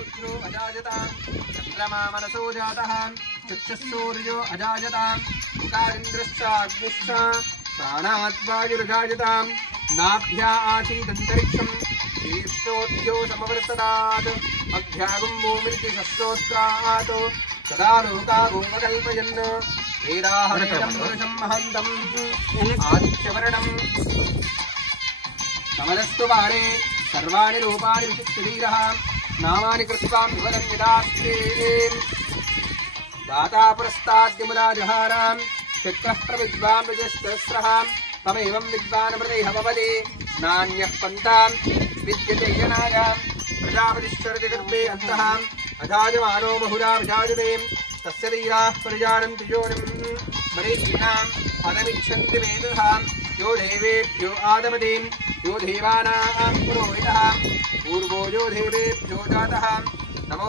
रुद्रो अजायतां चन्द्रमा मनसो जातः चक्षुस्सूर्यो अजायतां मुखारिन्द्रश्च अग्निश्च प्राणात् वायुर्जायतां नाभ्या आसीदन्तरिक्षम् शीर्षोऽध्यो समवर्ततात् अभ्यागुं भूमिरिति शस्त्रोत्रात् सदा लोका भूमकल्पयन् वेदाहमेनं पुरुषं महन्तम् आदित्यवर्णम् कमलस्तु वारे सर्वाणि रूपाणि विचित्शरीरः नामानि कृत्वां विवरं यदास्ते दाता पुरस्ताद्यमुराजहारां शक्रः प्रविद्वान् विजस्तस्रः तमेवं विद्वान् मृदैः भवति नान्यः पन्तां विद्यते यनायां प्रजापतिश्चरति गर्भे अन्तः अजायमानो बहुधा विजायते तस्य धीराः परिजानन्ति योनिं मरीचीनां फलमिच्छन्ति मेधसां यो देवेभ्यो आदमति यो देवानां पुरोहितः पूर्वो यो देवेभ्यो जातः नमो